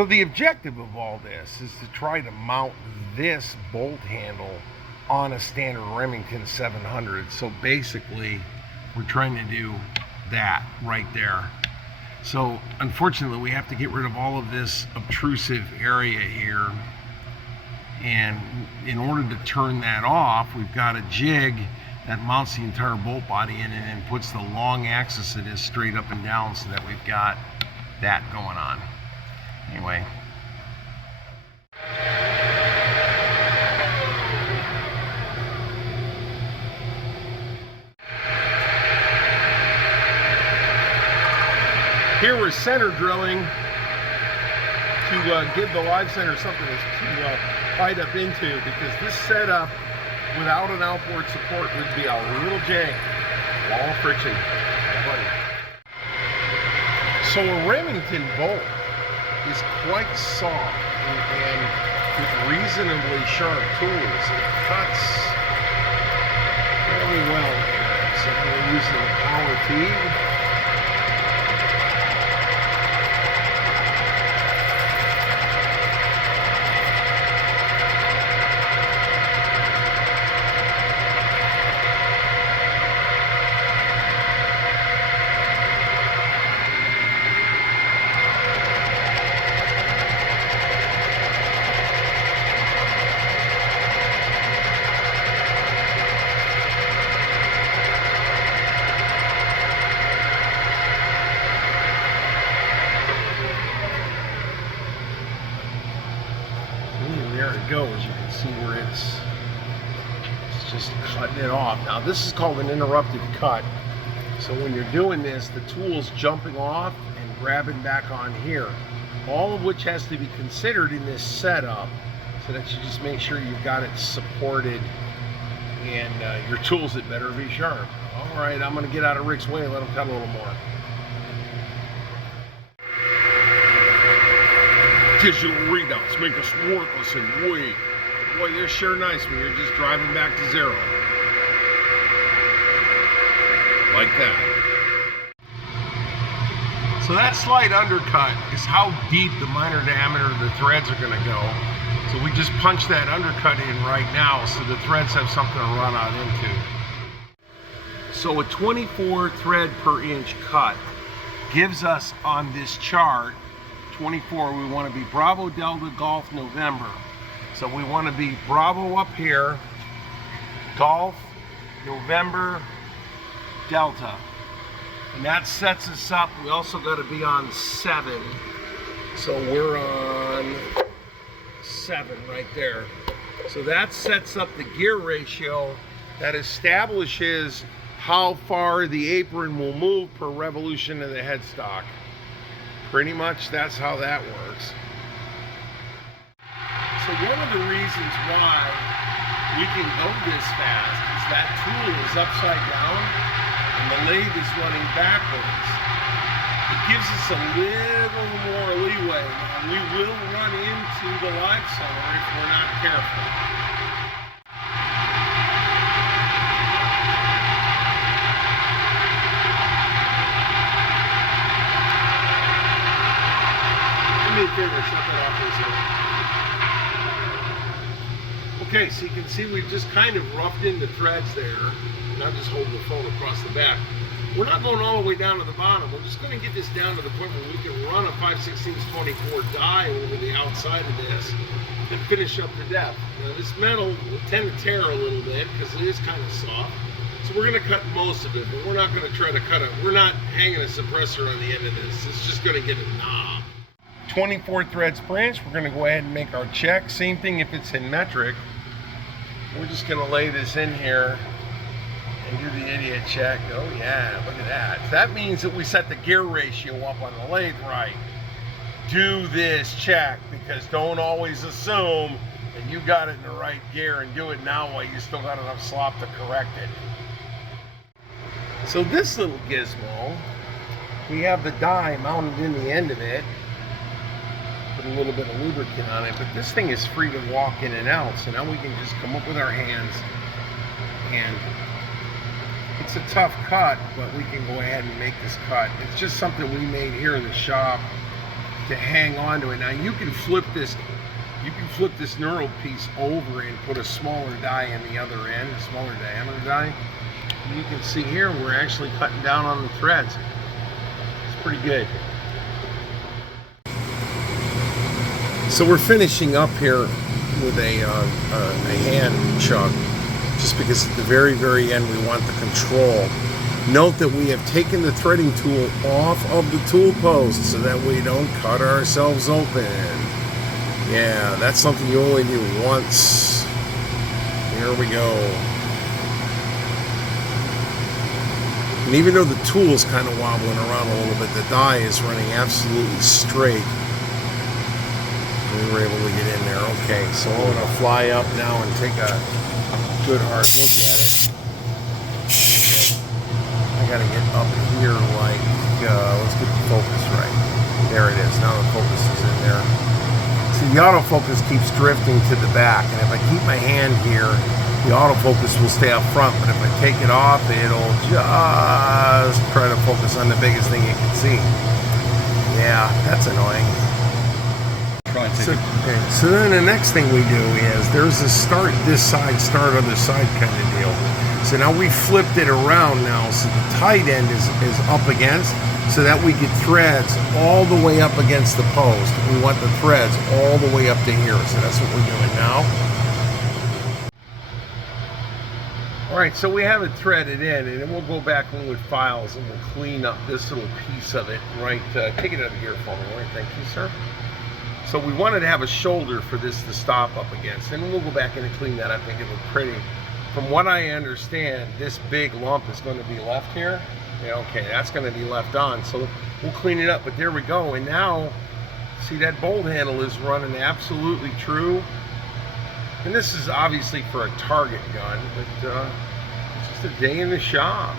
So the objective of all this is to try to mount this bolt handle on a standard Remington 700. So basically, we're trying to do that right there. So unfortunately, we have to get rid of all of this obtrusive area here. And in order to turn that off, we've got a jig that mounts the entire bolt body in and then puts the long axis of this straight up and down so that we've got that going on. Anyway. Here we're center drilling to give the live center something to bite up into, because this setup without an outboard support would be a little jank. Wall of friction. So a Remington bolt is quite soft and with reasonably sharp tools. It cuts fairly well here. So we're using a power feed. There it goes. You can see where it's just cutting it off. Now this is called an interrupted cut. So when you're doing this, the tool's jumping off and grabbing back on here. All of which has to be considered in this setup, so that you just make sure you've got it supported and your tools had better be sharp. All right, I'm going to get out of Rick's way and let him cut a little more. Digital readouts make us worthless and weak. Boy, they're sure nice when you're just driving back to zero. Like that. So that slight undercut is how deep the minor diameter of the threads are going to go. So we just punch that undercut in right now so the threads have something to run out into. So a 24 thread per inch cut gives us on this chart 24, we want to be Bravo, Delta, Golf, November. So we want to be Bravo up here, Golf, November, Delta. And that sets us up. We also got to be on 7. So we're on 7 right there. So that sets up the gear ratio that establishes how far the apron will move per revolution of the headstock. Pretty much that's how that works. So one of the reasons why we can go this fast is that tool is upside down and the lathe is running backwards. It gives us a little more leeway. Now, we will run into the live center if we're not careful. Okay, so you can see we've just kind of roughed in the threads there. And I'm just holding the phone across the back. We're not going all the way down to the bottom. We're just going to get this down to the point where we can run a 5/16 24 die over the outside of this and finish up the depth. Now this metal will tend to tear a little bit because it is kind of soft. So we're going to cut most of it, but we're not going to try to cut it. We're not hanging a suppressor on the end of this. It's just going to get a knob. 24 threads per inch. We're going to go ahead and make our check. Same thing if it's in metric. We're just going to lay this in here and do the idiot check. Oh yeah, look at that. That means that we set the gear ratio up on the lathe right. Do this check, because don't always assume that you got it in the right gear and do it now while you still got enough slop to correct it. So this little gizmo, we have the die mounted in the end of it. Put a little bit of lubricant on it, but this thing is free to walk in and out. So now we can just come up with our hands, and it's a tough cut, but we can go ahead and make this cut. It's just something we made here in the shop to hang on to it. Now you can flip this knurled piece over and put a smaller die in the other end, a smaller diameter die. And you can see here we're actually cutting down on the threads. It's pretty good. So we're finishing up here with a hand chuck, just because at the very, very end we want the control. Note that we have taken the threading tool off of the tool post so that we don't cut ourselves open. Yeah, that's something you only do once. Here we go. And even though the tool is kind of wobbling around a little bit, the die is running absolutely straight. We were able to get in there. Okay, so I'm going to fly up now and take a good hard look at it. I got to get up here like, let's get the focus right. There it is. Now the focus is in there. See, the autofocus keeps drifting to the back, and if I keep my hand here, the autofocus will stay up front, but if I take it off, it'll just try to focus on the biggest thing you can see. Yeah, that's annoying. So then the next thing we do is there's a start this side, start other side kind of deal. So now we flipped it around now, so the tight end is up against, so that we get threads all the way up against the post. We want the threads all the way up to here, so that's what we're doing now. All right, so we have it threaded in, and then we'll go back in with files and we'll clean up this little piece of it. Right, take it out of here for me. All right, thank you, sir. So we wanted to have a shoulder for this to stop up against, and we'll go back in and clean that up, make it look pretty. From what I understand, this big lump is going to be left here. Yeah, okay, that's going to be left on, so we'll clean it up. But there we go, and now, see, that bolt handle is running absolutely true. And this is obviously for a target gun, but it's just a day in the shop.